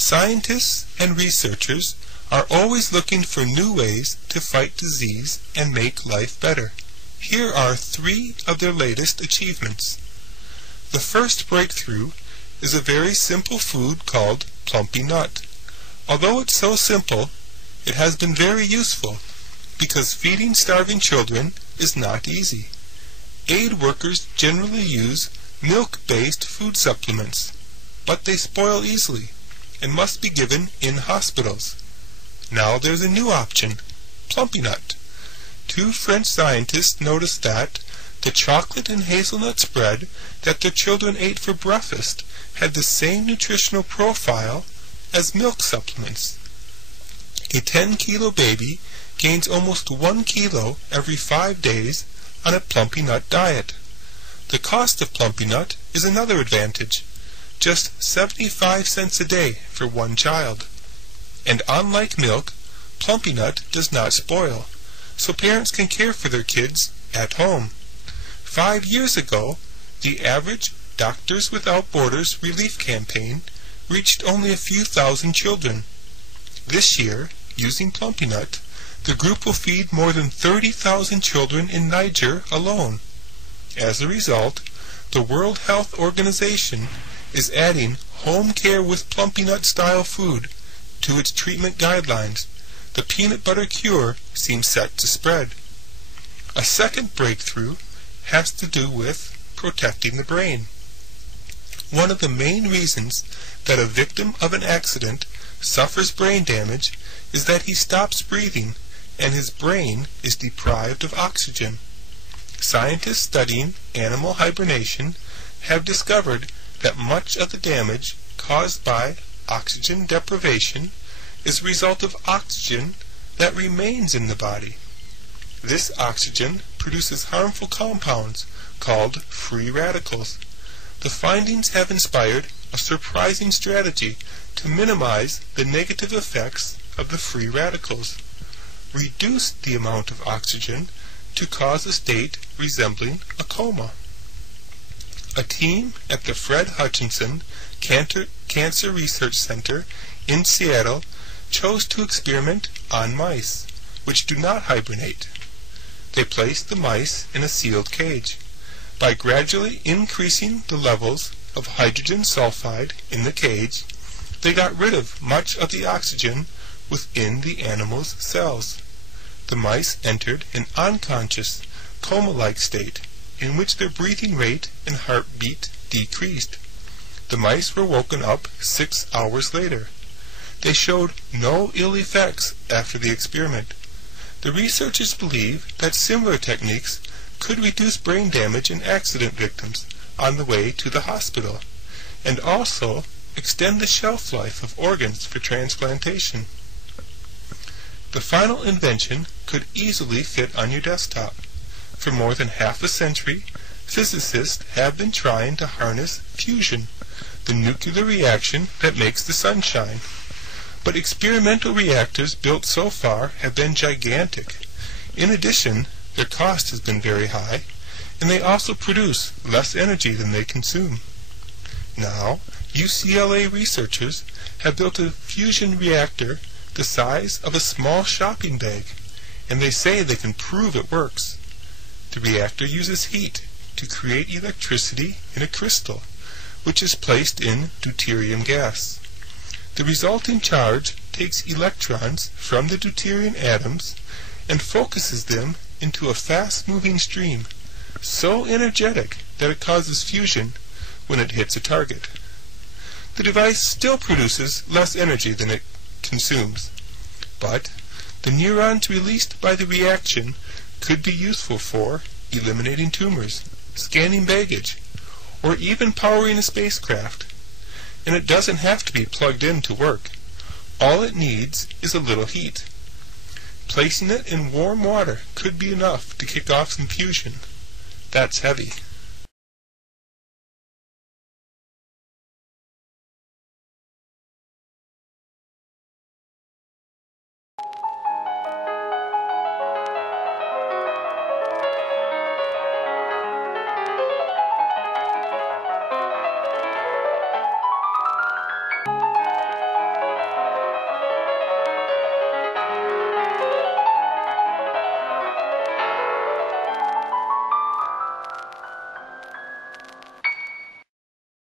Scientists and researchers are always looking for new ways to fight disease and make life better. Here are 3 of their latest achievements. The first breakthrough is a very simple food called plumpy nut. Although it's so simple, it has been very useful because feeding starving children is not easy. Aid workers generally use milk-based food supplements, but they spoil easily and must be given in hospitals. Now there's a new option, plumpy nut. 2 French scientists noticed that the chocolate and hazelnut spread that their children ate for breakfast had the same nutritional profile as milk supplements. A 10-kilo baby gains almost 1 kilo every 5 days on a plumpy nut diet. The cost of plumpy nut is another advantage, just 75 cents a day for 1 child. And unlike milk, plumpy nut does not spoil, so parents can care for their kids at home. 5 years ago, the average Doctors Without Borders relief campaign reached only a few thousand children. This year, using plumpy nut, the group will feed more than 30,000 children in Niger alone. As a result, the World Health Organization is adding home care with plumpy nut style food to its treatment guidelines. The peanut butter cure seems set to spread. A second breakthrough has to do with protecting the brain. One of the main reasons that a victim of an accident suffers brain damage is that he stops breathing and his brain is deprived of oxygen. Scientists studying animal hibernation have discovered that much of the damage caused by oxygen deprivation is a result of oxygen that remains in the body. This oxygen produces harmful compounds called free radicals. The findings have inspired a surprising strategy to minimize the negative effects of the free radicals. Reduce the amount of oxygen to cause a state resembling a coma. A team at the Fred Hutchinson Cancer Research Center in Seattle chose to experiment on mice, which do not hibernate. They placed the mice in a sealed cage. By gradually increasing the levels of hydrogen sulfide in the cage, they got rid of much of the oxygen within the animal's cells. The mice entered an unconscious, coma-like state in which their breathing rate and heartbeat decreased. The mice were woken up 6 hours later. They showed no ill effects after the experiment. The researchers believe that similar techniques could reduce brain damage in accident victims on the way to the hospital, and also extend the shelf life of organs for transplantation. The final invention could easily fit on your desktop. For more than half a century, physicists have been trying to harness fusion, the nuclear reaction that makes the sun shine. But experimental reactors built so far have been gigantic. In addition, their cost has been very high, and they also produce less energy than they consume. Now, UCLA researchers have built a fusion reactor the size of a small shopping bag, and they say they can prove it works. The reactor uses heat to create electricity in a crystal, which is placed in deuterium gas. The resulting charge takes electrons from the deuterium atoms and focuses them into a fast-moving stream, so energetic that it causes fusion when it hits a target. The device still produces less energy than it consumes, but the neurons released by the reaction could be useful for eliminating tumors, scanning baggage, or even powering a spacecraft. And it doesn't have to be plugged in to work. All it needs is a little heat. Placing it in warm water could be enough to kick off some fusion. That's heavy.